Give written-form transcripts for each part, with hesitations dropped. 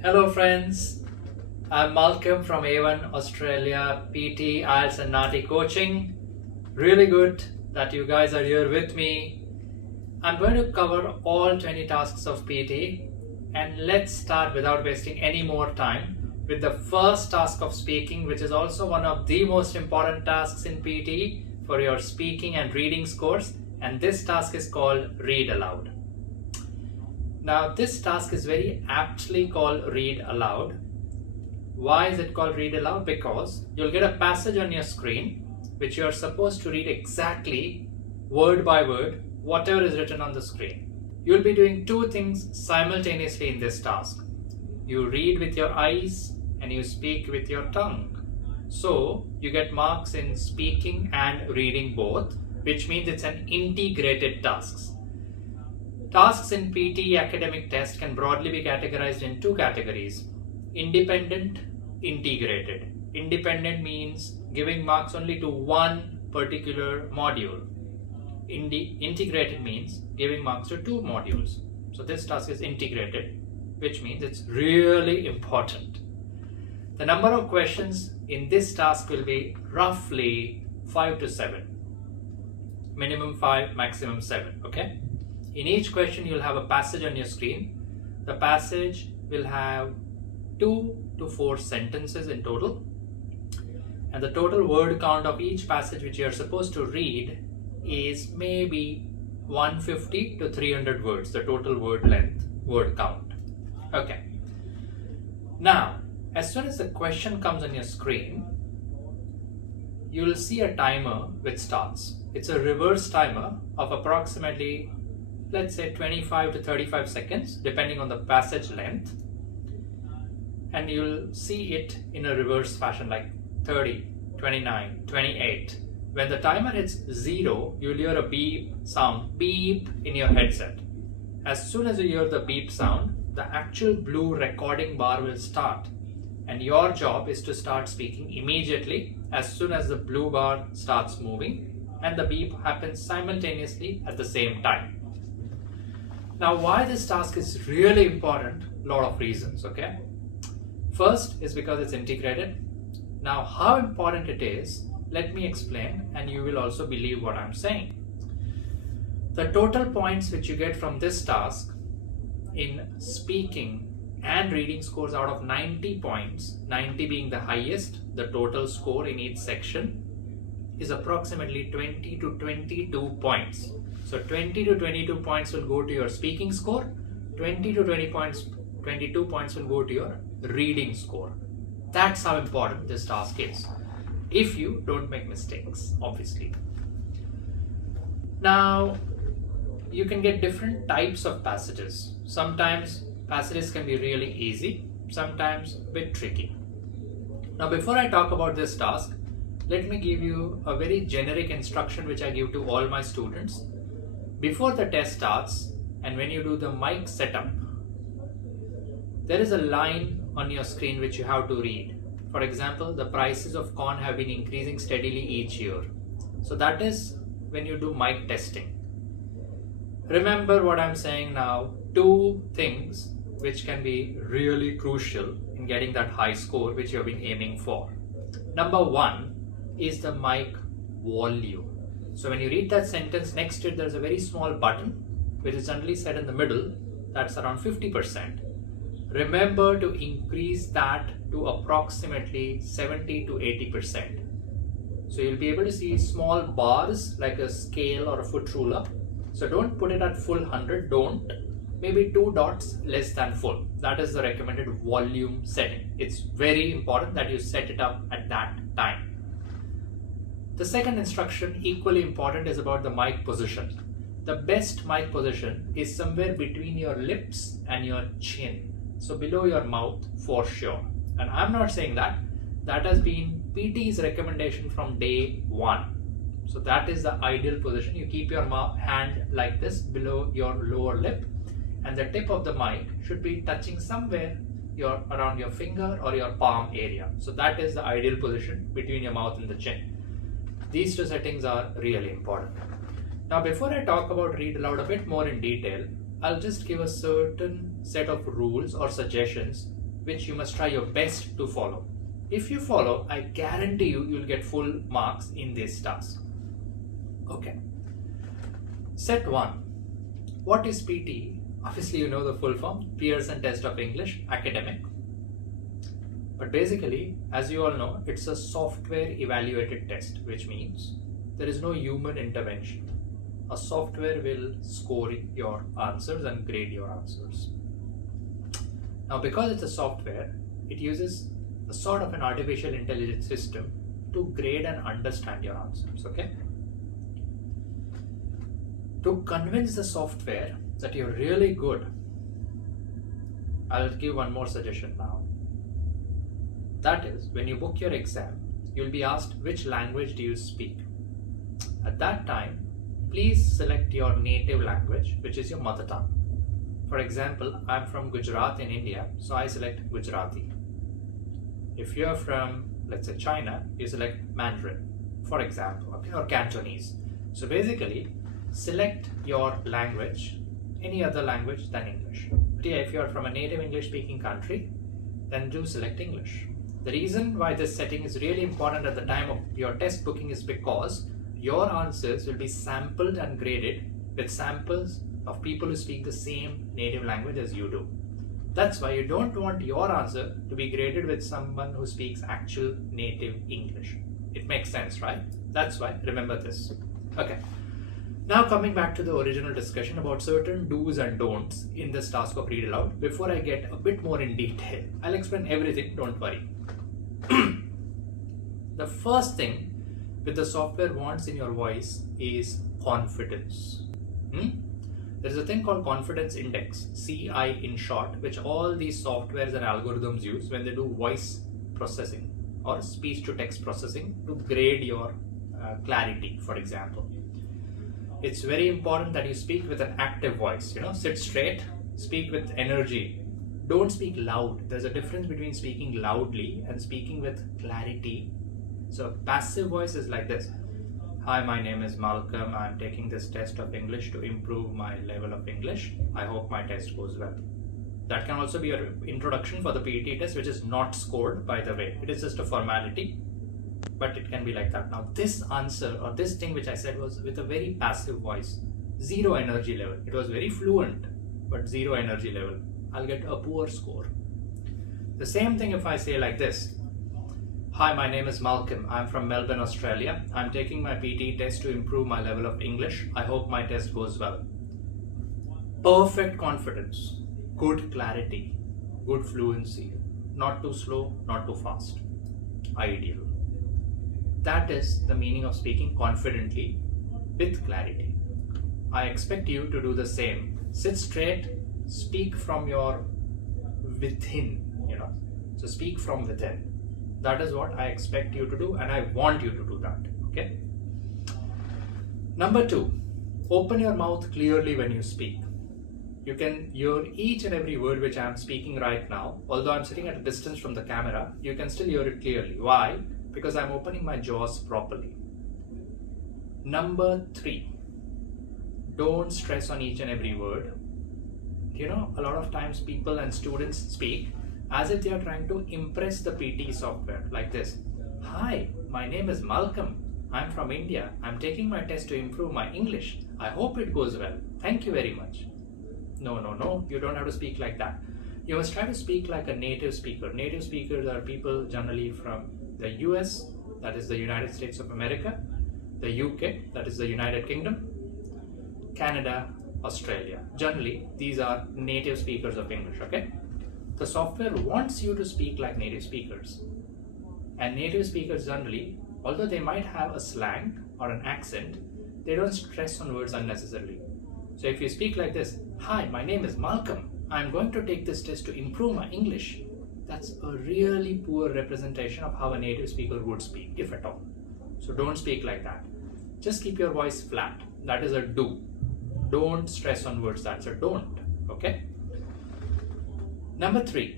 Hello friends, I'm Malcolm from A1 Australia PT IELTS and NATI coaching. Really good that you guys are here with me. I'm going to cover all 20 tasks of PT, and let's start without wasting any more time with the first task of speaking, which is also one of the most important tasks in PT for your speaking and reading scores, and this task is called Read Aloud. Now this task is very aptly called Read Aloud. Why is it called Read Aloud? Because you'll get a passage on your screen which you are supposed to read exactly word by word whatever is written on the screen. You'll be doing two things simultaneously in this task. You read with your eyes and you speak with your tongue. So you get marks in speaking and reading both, which means it's an integrated task. Tasks in PTE academic test can broadly be categorized in two categories: independent, integrated. Independent means giving marks only to one particular module. Integrated means giving marks to two modules. So this task is integrated, which means it's really important. The number of questions in this task will be roughly 5 to 7. Minimum 5, maximum 7, okay? In each question, you'll have a passage on your screen. The passage will have 2 to 4 sentences in total. And the total word count of each passage which you're supposed to read is maybe 150 to 300 words, the total word length, word count. Okay. Now, as soon as the question comes on your screen, you'll see a timer which starts. It's a reverse timer of approximately, let's say, 25 to 35 seconds, depending on the passage length. And you'll see it in a reverse fashion, like 30, 29, 28. When the timer hits 0, you'll hear a beep sound, beep, in your headset. As soon as you hear the beep sound, the actual blue recording bar will start. And your job is to start speaking immediately as soon as the blue bar starts moving, and the beep happens simultaneously at the same time. Now, why this task is really important? A lot of reasons, okay? First is because it's integrated. Now, how important it is, let me explain, and you will also believe what I'm saying. The total points which you get from this task in speaking and reading scores out of 90 points, 90 being the highest, the total score in each section is approximately 20 to 22 points. So 20 to 22 points will go to your speaking score, 20 to 22 points will go to your reading score. That's how important this task is, if you don't make mistakes, obviously. Now, you can get different types of passages. Sometimes passages can be really easy, sometimes a bit tricky. Now, before I talk about this task, let me give you a very generic instruction which I give to all my students. Before the test starts and when you do the mic setup, there is a line on your screen which you have to read. For example, the prices of corn have been increasing steadily each year. So that is when you do mic testing. Remember what I'm saying now, two things which can be really crucial in getting that high score which you have been aiming for. Number one is the mic volume. So when you read that sentence, next to it there's a very small button which is generally set in the middle, that's around 50%. Remember to increase that to approximately 70 to 80%. So you'll be able to see small bars like a scale or a foot ruler. So don't put it at full 100, don't. Maybe 2 dots less than full. That is the recommended volume setting. It's very important that you set it up at that time. The second instruction, equally important, is about the mic position. The best mic position is somewhere between your lips and your chin. So below your mouth for sure. And I'm not saying that. That has been PT's recommendation from day one. So that is the ideal position. You keep your hand like this below your lower lip, and the tip of the mic should be touching somewhere around your finger or your palm area. So that is the ideal position between your mouth and the chin. These two settings are really important. Now, before I talk about Read Aloud a bit more in detail, I'll just give a certain set of rules or suggestions which you must try your best to follow. If you follow, I guarantee you'll get full marks in this task. Okay. Set 1. What is PTE? Obviously, you know the full form, Pearson Test of English, academic. But basically, as you all know, it's a software evaluated test, which means there is no human intervention. A software will score your answers and grade your answers. Now, because it's a software, it uses a sort of an artificial intelligence system to grade and understand your answers, okay? To convince the software that you're really good, I'll give one more suggestion now. That is, when you book your exam, you'll be asked which language do you speak. At that time, please select your native language, which is your mother tongue. For example, I'm from Gujarat in India, so I select Gujarati. If you're from, let's say, China, you select Mandarin, for example, okay, or Cantonese. So basically, select your language, any other language than English. But yeah, if you're from a native English speaking country, then do select English. The reason why this setting is really important at the time of your test booking is because your answers will be sampled and graded with samples of people who speak the same native language as you do. That's why you don't want your answer to be graded with someone who speaks actual native English. It makes sense, right? That's why, remember this. Okay. Now coming back to the original discussion about certain do's and don'ts in this task of Read Aloud, before I get a bit more in detail, I'll explain everything, don't worry. The first thing that the software wants in your voice is confidence. There's a thing called confidence index, CI in short, which all these softwares and algorithms use when they do voice processing or speech to text processing to grade your clarity, for example. It's very important that you speak with an active voice, sit straight, speak with energy. Don't speak loud. There's a difference between speaking loudly and speaking with clarity. So passive voice is like this. Hi, my name is Malcolm. I'm taking this test of English to improve my level of English. I hope my test goes well. That can also be your introduction for the PTE test, which is not scored, by the way. It is just a formality, but it can be like that. Now, this answer or this thing which I said was with a very passive voice, zero energy level. It was very fluent, but zero energy level. I'll get a poor score. The same thing if I say like this. Hi, my name is Malcolm. I'm from Melbourne, Australia. I'm taking my PTE test to improve my level of English. I hope my test goes well. Perfect confidence, good clarity, good fluency, not too slow, not too fast. Ideal. That is the meaning of speaking confidently with clarity. I expect you to do the same. Sit straight, speak from your within, So speak from within. That is what I expect you to do, and I want you to do that, okay? Number 2, open your mouth clearly when you speak. You can hear each and every word which I am speaking right now. Although I'm sitting at a distance from the camera, you can still hear it clearly. Why? Because I'm opening my jaws properly. Number 3, don't stress on each and every word. A lot of times people and students speak as if they are trying to impress the PTE software like this. Hi, my name is Malcolm. I'm from India. I'm taking my test to improve my English. I hope it goes well. Thank you very much. No, you don't have to speak like that. You must try to speak like a native speaker. Native speakers are people generally from the US, that is the United States of America, the UK, that is the United Kingdom, Canada, Australia. Generally, these are native speakers of English, okay? The software wants you to speak like native speakers. And native speakers generally, although they might have a slang or an accent, they don't stress on words unnecessarily. So if you speak like this, hi, my name is Malcolm. I'm going to take this test to improve my English. That's a really poor representation of how a native speaker would speak, if at all. So don't speak like that. Just keep your voice flat. That is a do. Don't stress on words. That's a don't. Okay? Number 3,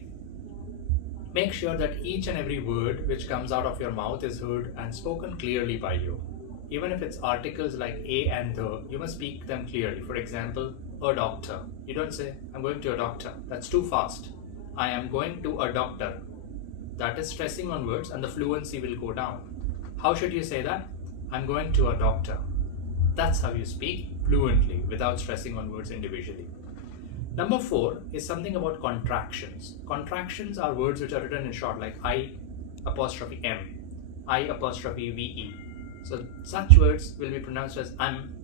make sure that each and every word which comes out of your mouth is heard and spoken clearly by you. Even if it's articles like a and the, you must speak them clearly. For example, a doctor. You don't say, I'm going to a doctor. That's too fast. I am going to a doctor. That is stressing on words and the fluency will go down. How should you say that? I'm going to a doctor. That's how you speak fluently without stressing on words individually. Number 4 is something about contractions. Contractions are words which are written in short, like I apostrophe M, I apostrophe VE. So such words will be pronounced as I'm,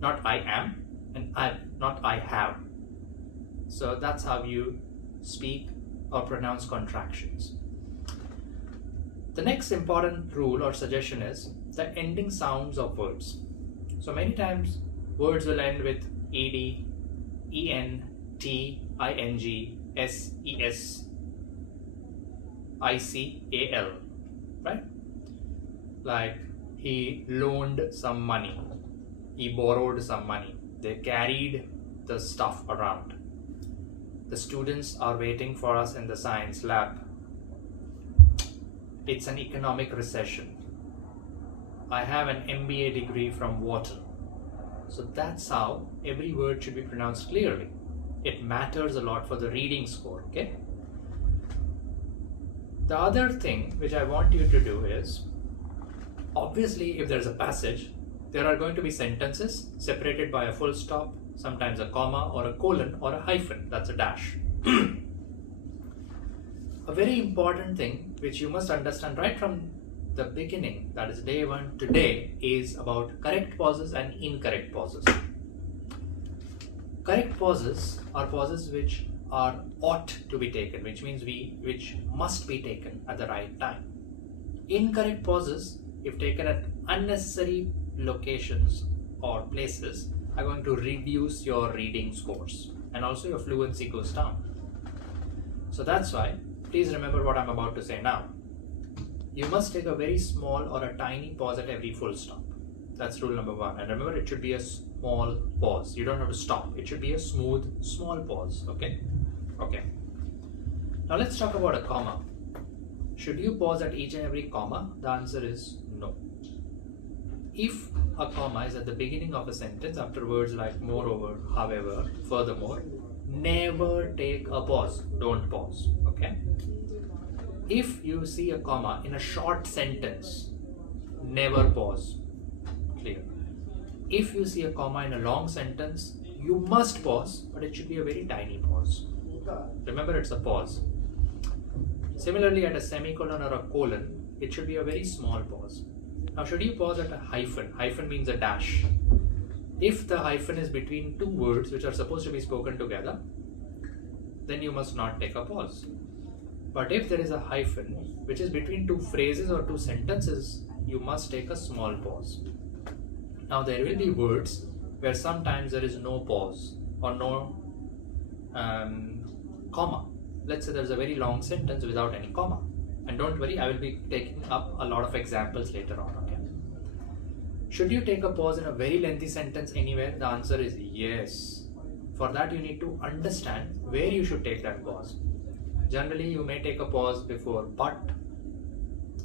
not I am, and I've, not I have. So that's how you speak or pronounce contractions. The next important rule or suggestion is the ending sounds of words. So many times words will end with ed, en, t, ing, ses, ical, right? Like he loaned some money, he borrowed some money, they carried the stuff around. The students are waiting for us in the science lab. It's an economic recession. I have an MBA degree from Wharton. So that's how every word should be pronounced clearly. It matters a lot for the reading score, okay? The other thing which I want you to do is, obviously if there's a passage, there are going to be sentences separated by a full stop, sometimes a comma or a colon or a hyphen, that's a dash. A very important thing which you must understand right from the beginning, that is day 1 to day, is about correct pauses and incorrect pauses. Correct pauses are pauses which are ought to be taken, which means which must be taken at the right time. Incorrect pauses, if taken at unnecessary locations or places, are going to reduce your reading scores and also your fluency goes down. So that's why, please remember what I'm about to say now. You must take a very small or a tiny pause at every full stop. That's rule number 1. And remember, it should be a small pause. You don't have to stop. It should be a smooth, small pause. Okay? Okay. Now let's talk about a comma. Should you pause at each and every comma? The answer is no. If a comma is at the beginning of a sentence after words like moreover, however, furthermore, never take a pause. Don't pause. Okay? If you see a comma in a short sentence, never pause. Clear. If you see a comma in a long sentence, you must pause, but it should be a very tiny pause. Remember, it's a pause. Similarly, at a semicolon or a colon, it should be a very small pause. Now, should you pause at a hyphen? Hyphen means a dash. If the hyphen is between two words which are supposed to be spoken together, then you must not take a pause. But if there is a hyphen which is between two phrases or two sentences, you must take a small pause. Now there will be words where sometimes there is no pause or no comma. Let's say there's a very long sentence without any comma. And don't worry, I will be taking up a lot of examples later on. Okay? Should you take a pause in a very lengthy sentence anywhere? The answer is yes. For that you need to understand where you should take that pause. Generally, you may take a pause before but,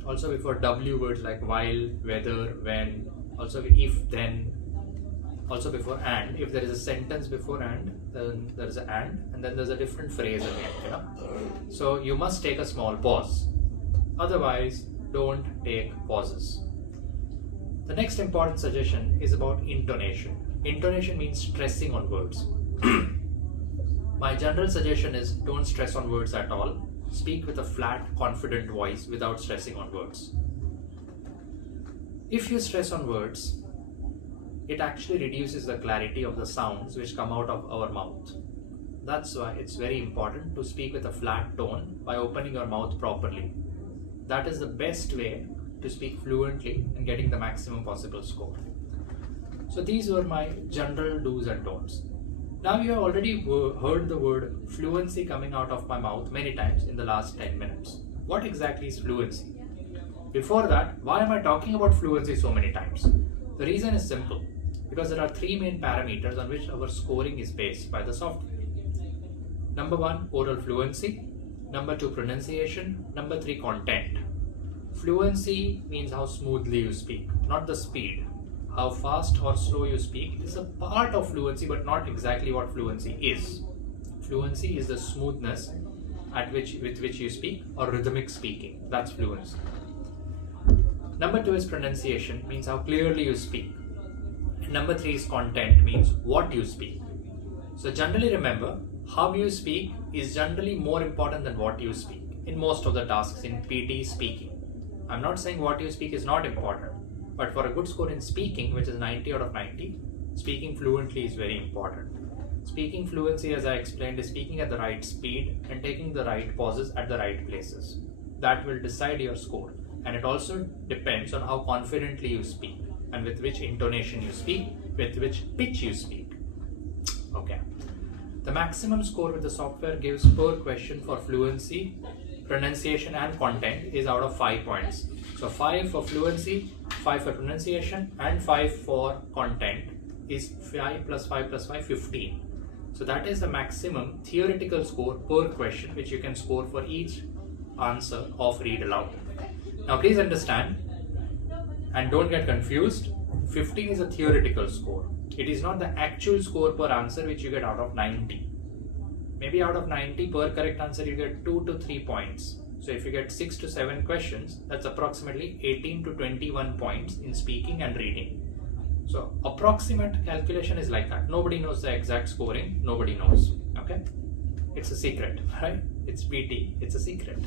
also before W words like while, whether, when, also if, then, also before and. If there is a sentence before and, then there is an and then there's a different phrase again, So you must take a small pause. Otherwise, don't take pauses. The next important suggestion is about intonation. Intonation means stressing on words. My general suggestion is don't stress on words at all. Speak with a flat, confident voice without stressing on words. If you stress on words, it actually reduces the clarity of the sounds which come out of our mouth. That's why it's very important to speak with a flat tone by opening your mouth properly. That is the best way to speak fluently and getting the maximum possible score. So these were my general do's and don'ts. Now you have already heard the word fluency coming out of my mouth many times in the last 10 minutes. What exactly is fluency? Before that, why am I talking about fluency so many times? The reason is simple, because there are three main parameters on which our scoring is based by the software. Number 1, oral fluency. Number 2, pronunciation. Number 3, content. Fluency means how smoothly you speak, not the speed. How fast or slow you speak is a part of fluency, but not exactly what fluency is. Fluency is the smoothness with which you speak, or rhythmic speaking. That's fluency. Number 2 is pronunciation, means how clearly you speak. And number 3 is content, means what you speak. So generally remember, how you speak is generally more important than what you speak in most of the tasks in PTE speaking. I'm not saying what you speak is not important, but for a good score in speaking, which is 90 out of 90, speaking fluently is very important. Speaking fluency, as I explained, is speaking at the right speed and taking the right pauses at the right places. That will decide your score, and it also depends on how confidently you speak and with which intonation you speak, with which pitch you speak. Okay. The maximum score with the software gives per question for fluency, pronunciation and content is out of 5 points. So 5 for fluency, 5 for pronunciation and 5 for content is 5 plus 5 plus 5, 15. So that is the maximum theoretical score per question which you can score for each answer of Read Aloud. Now please understand and don't get confused, 15 is a theoretical score. It is not the actual score per answer which you get out of 90. Maybe out of 90 per correct answer you get 2 to 3 points. So if you get 6 to 7 questions, that's approximately 18 to 21 points in speaking and reading. So approximate calculation is like that. Nobody knows the exact scoring. Nobody knows. Okay, it's a secret, right? It's PT. It's a secret.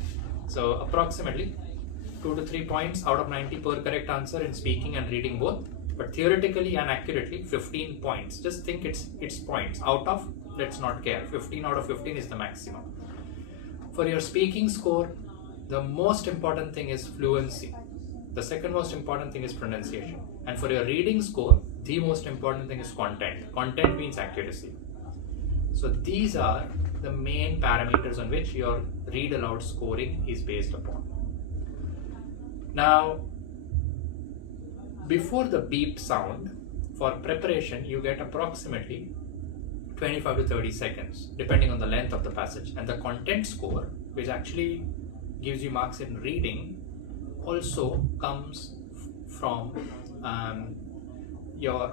So approximately 2 to 3 points out of 90 per correct answer in speaking and reading both. But theoretically and accurately, 15 points. Just think it's points. Out of, let's not care. 15 out of 15 is the maximum. For your speaking score, the most important thing is fluency. The second most important thing is pronunciation. And for your reading score, the most important thing is content. Content means accuracy. So these are the main parameters on which your Read Aloud scoring is based upon. Now, before the beep sound, for preparation, you get approximately 25 to 30 seconds, depending on the length of the passage. And the content score, which actually gives you marks in reading, also comes from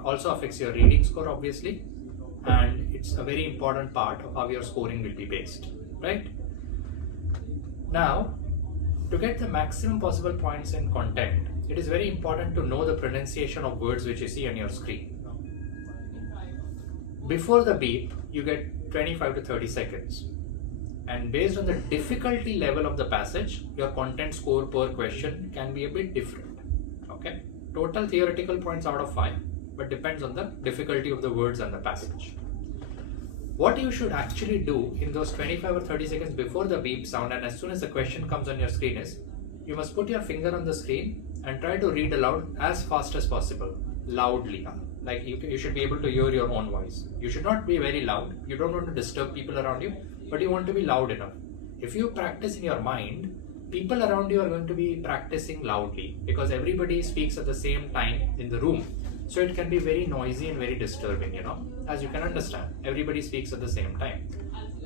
also affects your reading score, obviously, and it's a very important part of how your scoring will be based, right? Now, to get the maximum possible points in content, it is very important to know the pronunciation of words which you see on your screen. Before the beep, you get 25 to 30 seconds. And based on the difficulty level of the passage, your content score per question can be a bit different. Okay? Total theoretical points out of 5, but depends on the difficulty of the words and the passage. What you should actually do in those 25 or 30 seconds before the beep sound and as soon as the question comes on your screen is, you must put your finger on the screen and try to read aloud as fast as possible, loudly. Like you should be able to hear your own voice. You should not be very loud. You don't want to disturb people around you, but you want to be loud enough. If you practice in your mind, people around you are going to be practicing loudly because everybody speaks at the same time in the room. So it can be very noisy and very disturbing, as you can understand. Everybody speaks at the same time.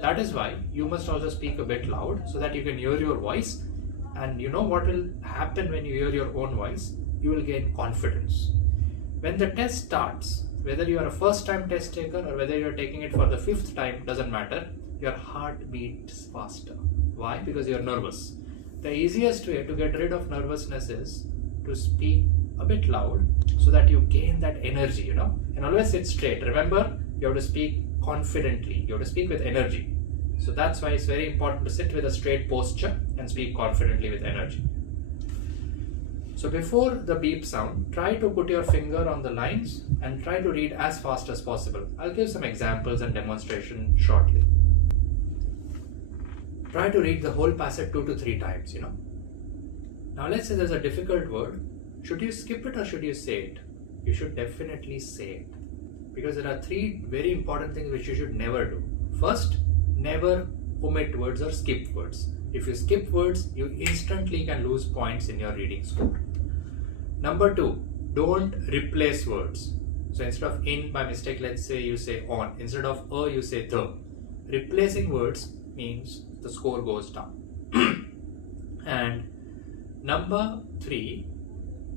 That is why you must also speak a bit loud so that you can hear your voice. And you know what will happen when you hear your own voice? You will gain confidence. When the test starts, whether you are a first time test taker or whether you are taking it for the 5th time, doesn't matter, your heart beats faster. Why? Because you are nervous. The easiest way to get rid of nervousness is to speak a bit loud so that you gain that energy, and always sit straight. Remember, you have to speak confidently, you have to speak with energy. So that's why it's very important to sit with a straight posture and speak confidently with energy. So before the beep sound, try to put your finger on the lines and try to read as fast as possible. I'll give some examples and demonstration shortly. Try to read the whole passage 2 to 3 times, Now let's say there's a difficult word. Should you skip it or should you say it? You should definitely say it. Because there are 3 very important things which you should never do. First, never omit words or skip words. If you skip words, you instantly can lose points in your reading score. Number 2, don't replace words. So instead of in by mistake, let's say you say on. Instead of a, you say the. Replacing words means the score goes down. And number 3,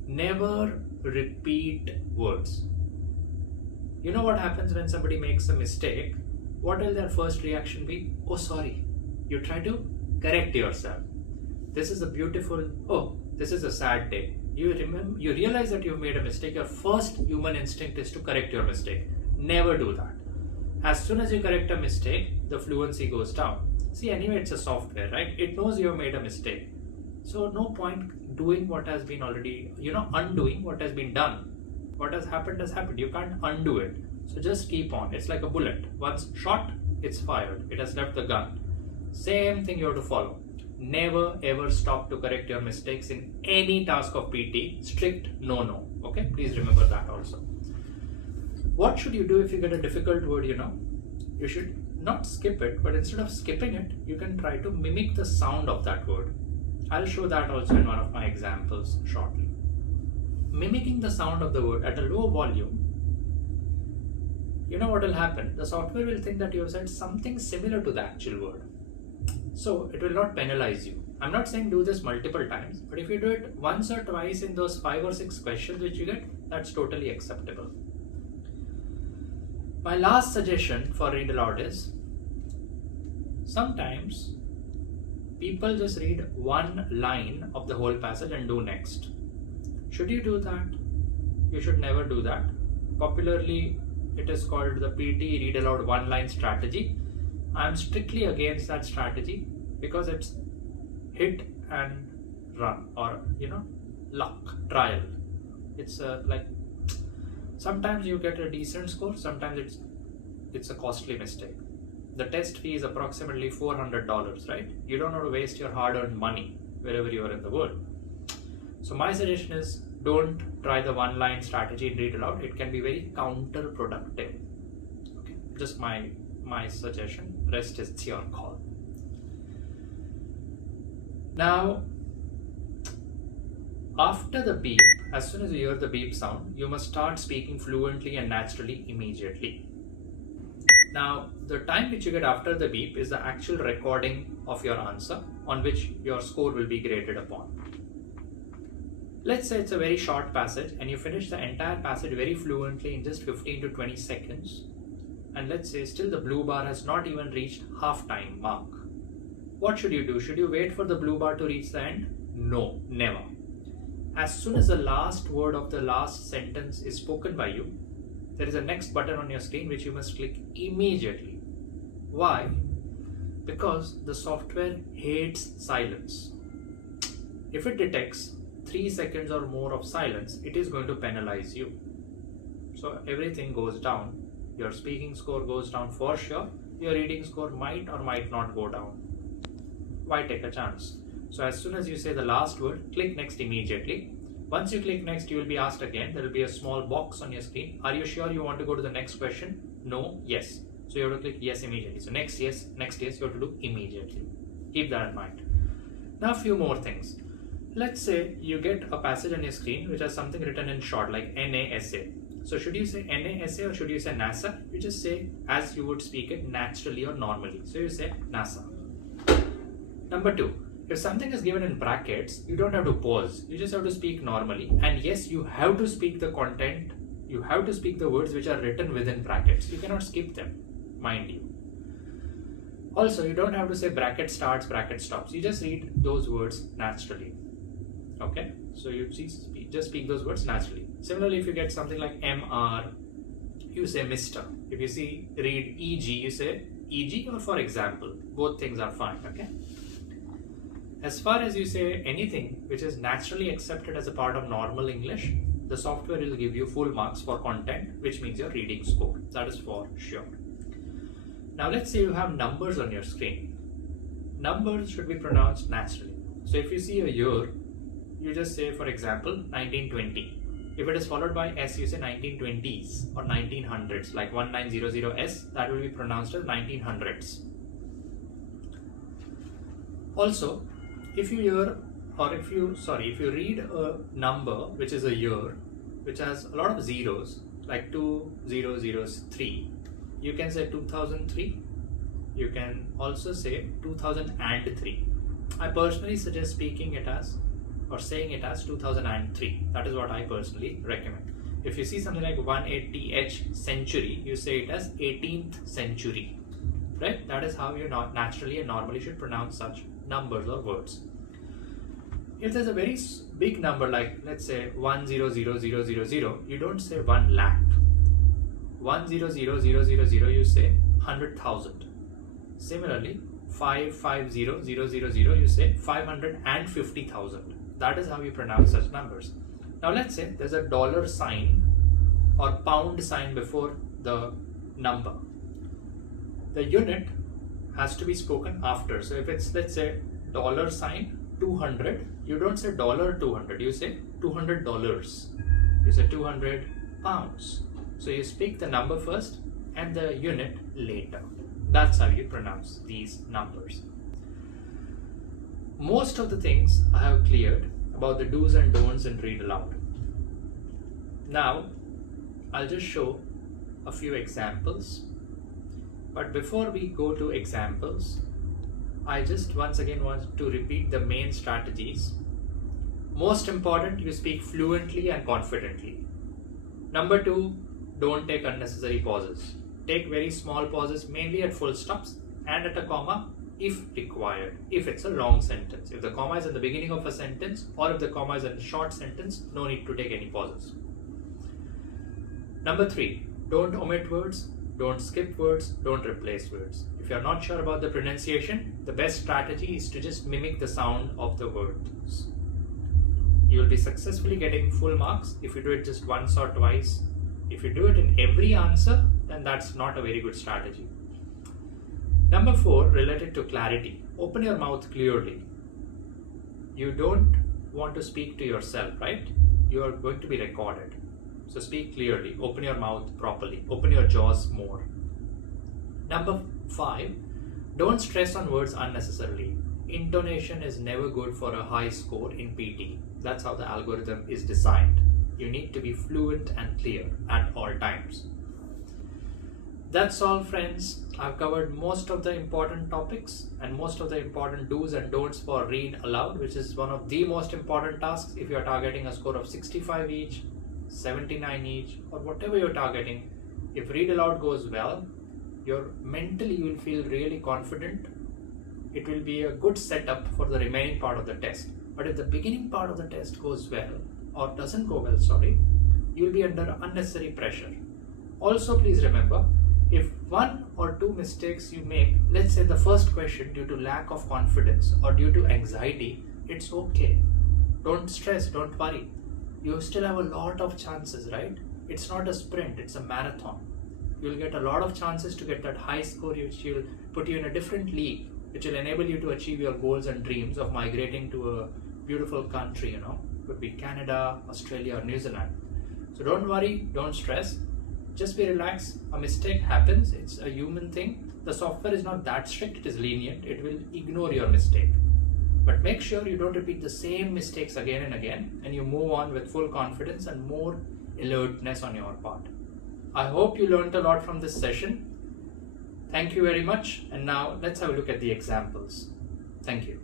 never repeat words. You know what happens when somebody makes a mistake? What will their first reaction be? Oh, sorry. You try to correct yourself. This is a beautiful, oh, this is a sad day. You realize that you've made a mistake. Your first human instinct is to correct your mistake. Never do that. As soon as you correct a mistake, the fluency goes down. See, anyway, it's a software, right? It knows you have made a mistake. So no point doing what has been already, undoing what has been done. What has happened has happened. You can't undo it. So just keep on. It's like a bullet. Once shot, it's fired. It has left the gun. Same thing you have to follow. Never ever stop to correct your mistakes in any task of PT. Strict no. Okay, please remember that also. What should you do if you get a difficult word? You should not skip it, but instead of skipping it, you can try to mimic the sound of that word. I'll show that also in one of my examples shortly. Mimicking the sound of the word at a low volume, what will happen? The software will think that you have said something similar to the actual word. So it will not penalize you. I'm not saying do this multiple times, but if you do it once or twice in those 5 or 6 questions which you get, that's totally acceptable. My last suggestion for read aloud is, sometimes people just read one line of the whole passage and do next. Should you do that? You should never do that. Popularly, it is called the PTE Read Aloud one-line strategy. I'm strictly against that strategy because it's hit and run, or luck, trial. It's like sometimes you get a decent score, sometimes it's a costly mistake. The test fee is approximately $400, right? You don't want to waste your hard-earned money wherever you are in the world. So my suggestion is, don't try the one-line strategy in read aloud. It can be very counterproductive. Okay, just my suggestion. Rest is your call. Now, after the beep, as soon as you hear the beep sound, you must start speaking fluently and naturally immediately. Now, the time which you get after the beep is the actual recording of your answer, on which your score will be graded upon. Let's say it's a very short passage and you finish the entire passage very fluently in just 15 to 20 seconds. And let's say still the blue bar has not even reached half-time mark. What should you do? Should you wait for the blue bar to reach the end? No, never. As soon as the last word of the last sentence is spoken by you, there is a next button on your screen which you must click immediately. Why? Because the software hates silence. If it detects 3 seconds or more of silence, it is going to penalize you. So everything goes down. Your speaking score goes down for sure. Your reading score might or might not go down. Why take a chance? So as soon as you say the last word, click next immediately. Once you click next, you will be asked again. There will be a small box on your screen. Are you sure you want to go to the next question? No, yes. So you have to click yes immediately. So next yes, you have to do immediately. Keep that in mind. Now a few more things. Let's say you get a passage on your screen which has something written in short like NASA. So should you say NASA or should you say NASA? You just say as you would speak it naturally or normally. So you say NASA. Number 2, if something is given in brackets, you don't have to pause. You just have to speak normally. And yes, you have to speak the content. You have to speak the words which are written within brackets. You cannot skip them, mind you. Also, you don't have to say bracket starts, bracket stops. You just read those words naturally. Okay, so you just speak those words naturally. Similarly, if you get something like MR, you say Mr. If you read EG, you say EG or for example. Both things are fine. Okay. As far as you say anything which is naturally accepted as a part of normal English, the software will give you full marks for content, which means your reading score. That is for sure. Now let's say you have numbers on your screen. Numbers should be pronounced naturally. So if you see a year, you just say, for example, 1920. If it is followed by S, you say 1920s or 1900s, like 1900S, that will be pronounced as 1900s. Also, if you read a number which is a year, which has a lot of zeros, like 2003, you can say 2003. You can also say 2003. I personally suggest speaking it as or saying it as 2003. That is what I personally recommend. If you see something like 180th century, you say it as 18th century, right? That is how you naturally and normally should pronounce such numbers or words. If there's a very big number, like let's say 100,000, you don't say 1 lakh. 100,000, you say 100,000. Similarly, 550,000, you say 550,000. That is how you pronounce such numbers. Now let's say there's a dollar sign or pound sign before the number. The unit has to be spoken after. So if it's, let's say, dollar sign 200, you don't say $200, you say $200. You say 200 pounds. So you speak the number first and the unit later. That's how you pronounce these numbers. Most of the things I have cleared about the do's and don'ts in Read Aloud. Now, I'll just show a few examples. But before we go to examples, I just once again want to repeat the main strategies. Most important, you speak fluently and confidently. Number 2, don't take unnecessary pauses. Take very small pauses, mainly at full stops and at a comma if required, if it's a long sentence. If the comma is at the beginning of a sentence or if the comma is in a short sentence, no need to take any pauses. Number 3, don't omit words, don't skip words, don't replace words. If you're not sure about the pronunciation, the best strategy is to just mimic the sound of the words. You'll be successfully getting full marks if you do it just once or twice. If you do it in every answer, then that's not a very good strategy. Number 4, related to clarity. Open your mouth clearly. You don't want to speak to yourself, right? You are going to be recorded. So speak clearly, open your mouth properly, open your jaws more. Number 5, don't stress on words unnecessarily. Intonation is never good for a high score in PT. That's how the algorithm is designed. You need to be fluent and clear at all times. That's all, friends. I've covered most of the important topics and most of the important do's and don'ts for Read Aloud, which is one of the most important tasks if you're targeting a score of 65 each, 79 each, or whatever you're targeting. If Read Aloud goes well, mentally you will feel really confident. It will be a good setup for the remaining part of the test. But if the beginning part of the test goes well, or doesn't go well, you will be under unnecessary pressure. Also, please remember, if 1 or 2 mistakes you make, let's say the first question due to lack of confidence or due to anxiety, it's okay. Don't stress, don't worry. You still have a lot of chances, right? It's not a sprint, it's a marathon. You'll get a lot of chances to get that high score, which will put you in a different league, which will enable you to achieve your goals and dreams of migrating to a beautiful country, Could be Canada, Australia, or New Zealand. So don't worry, don't stress. Just be relaxed. A mistake happens. It's a human thing. The software is not that strict. It is lenient. It will ignore your mistake. But make sure you don't repeat the same mistakes again and again, and you move on with full confidence and more alertness on your part. I hope you learned a lot from this session. Thank you very much. And now let's have a look at the examples. Thank you.